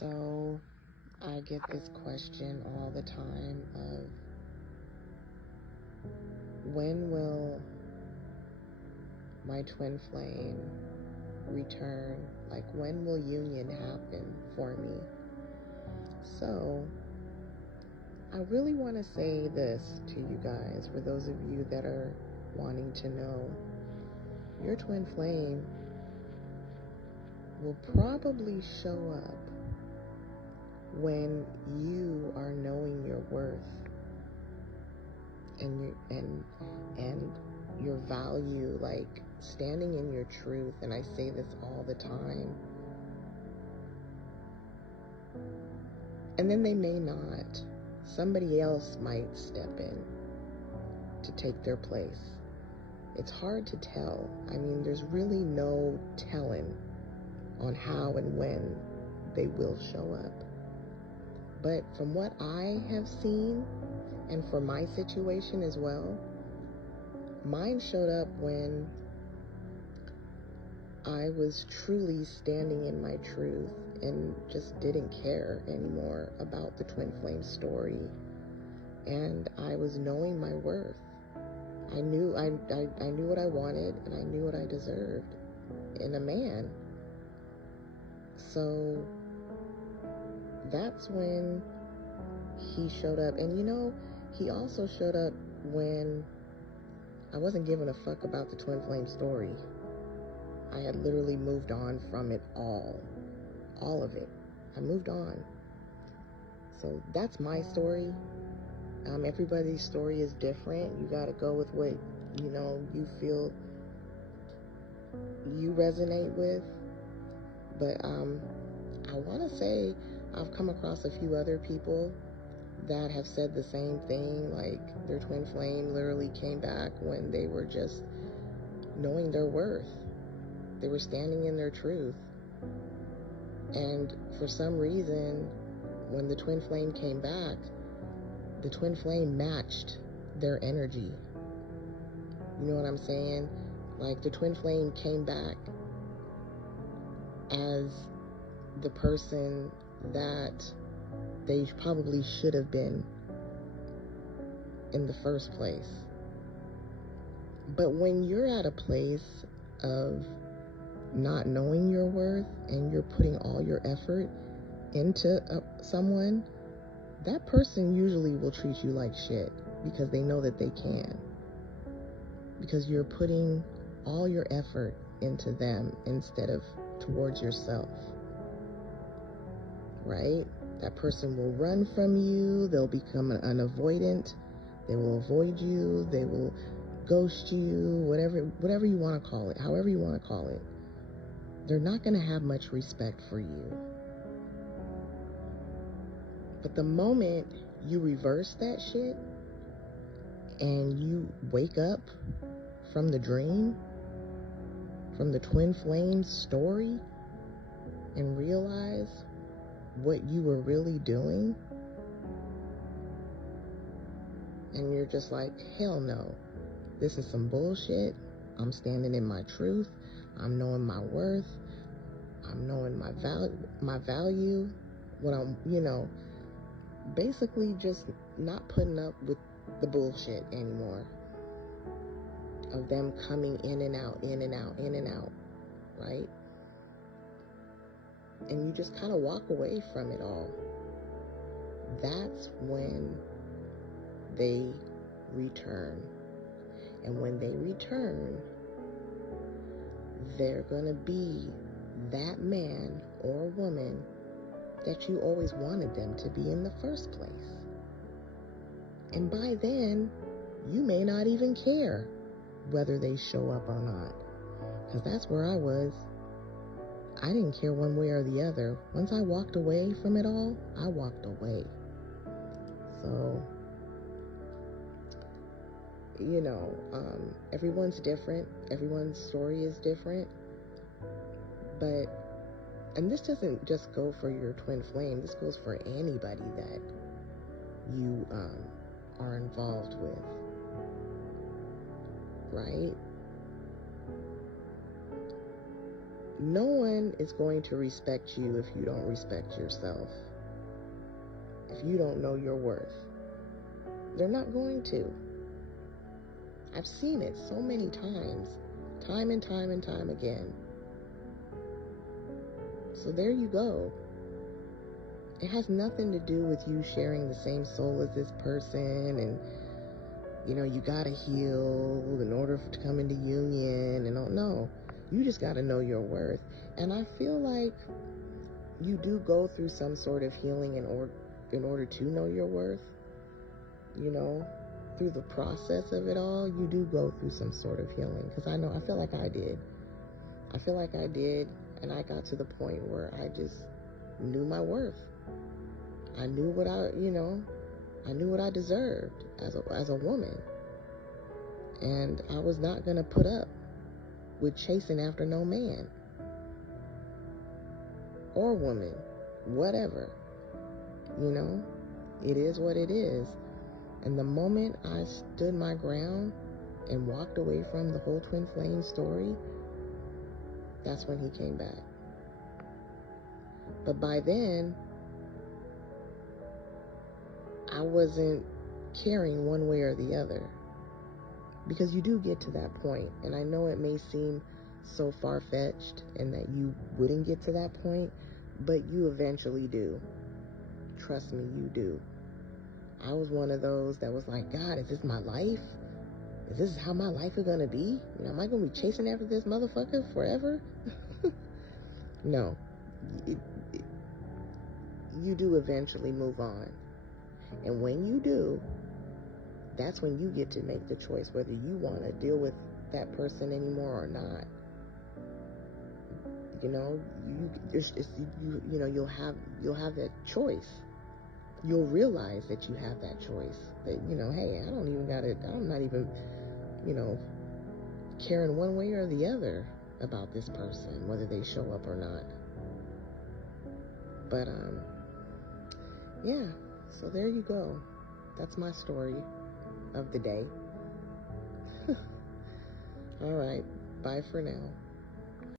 So I get this question all the time of when will my twin flame return? Like, when will union happen for me? So I really want to say this to you guys, for those of you that are wanting to know. Your twin flame will probably show up when you are knowing your worth and your value, like standing in your truth. And I say this all the time. And then they may not. Somebody else might step in to take their place. It's hard to tell. I mean, there's really no telling on how and when they will show up. But from what I have seen, and for my situation as well, mine showed up when I was truly standing in my truth and just didn't care anymore about the twin flame story. And I was knowing my worth. I knew what I wanted, and I knew what I deserved in a man. So that's when he showed up. And he also showed up when I wasn't giving a fuck about the twin flame story. I had literally moved on from it all of it. I moved on. So that's my story. Everybody's story is different. You got to go with what you feel you resonate with. But I want to say I've come across a few other people that have said the same thing. Like, their twin flame literally came back when they were just knowing their worth. They were standing in their truth. And for some reason, when the twin flame came back, the twin flame matched their energy. You know what I'm saying? Like, the twin flame came back as the person that they probably should have been in the first place. But when you're at a place of not knowing your worth and you're putting all your effort into someone, that person usually will treat you like shit because they know that they can. Because you're putting all your effort into them instead of towards yourself. Right? That person will run from you. They'll become an avoidant. They will avoid you. They will ghost you, whatever you want to call it, however you want to call it. They're not going to have much respect for you. But the moment you reverse that shit and you wake up from the dream, from the twin flame story, and realize what you were really doing, and you're just like, hell no, this is some bullshit. I'm standing in my truth. I'm knowing my worth. I'm knowing my value. What I'm, basically just not putting up with the bullshit anymore of them coming in and out, in and out, in and out, right? And you just kind of walk away from it all. That's when they return. And when they return, they're going to be that man or woman that you always wanted them to be in the first place. And by then, you may not even care whether they show up or not. Because that's where I was. I didn't care one way or the other. Once I walked away from it all, I walked away. So, everyone's different. Everyone's story is different. And this doesn't just go for your twin flame. This goes for anybody that you are involved with. Right? no one is going to respect you if you don't respect yourself. If you don't know your worth, they're not going to. I've seen it so many times, time and time and time again. So there you go. It has nothing to do with you sharing the same soul as this person and, you gotta heal in order to come into union and all. No, you just gotta know your worth. And I feel like you do go through some sort of healing in order to know your worth. Through the process of it all, you do go through some sort of healing. Because I feel like I did. And I got to the point where I just knew my worth. I knew what I knew what I deserved as a woman. And I was not going to put up with chasing after no man or woman, whatever. It is what it is. And the moment I stood my ground and walked away from the whole twin flame story, that's when he came back. But by then, I wasn't caring one way or the other. Because you do get to that point, and I know it may seem so far-fetched and that you wouldn't get to that point, but you eventually do. Trust me, you do. I was one of those that was like, God, is this my life? Is this how my life is going to be? Am I going to be chasing after this motherfucker forever? No. You do eventually move on. And when you do, that's when you get to make the choice whether you want to deal with that person anymore or not. You'll have that choice. You'll realize that you have that choice. That, hey, I'm not even, caring one way or the other about this person, whether they show up or not. But, yeah, so there you go. That's my story of the day. All right, bye for now.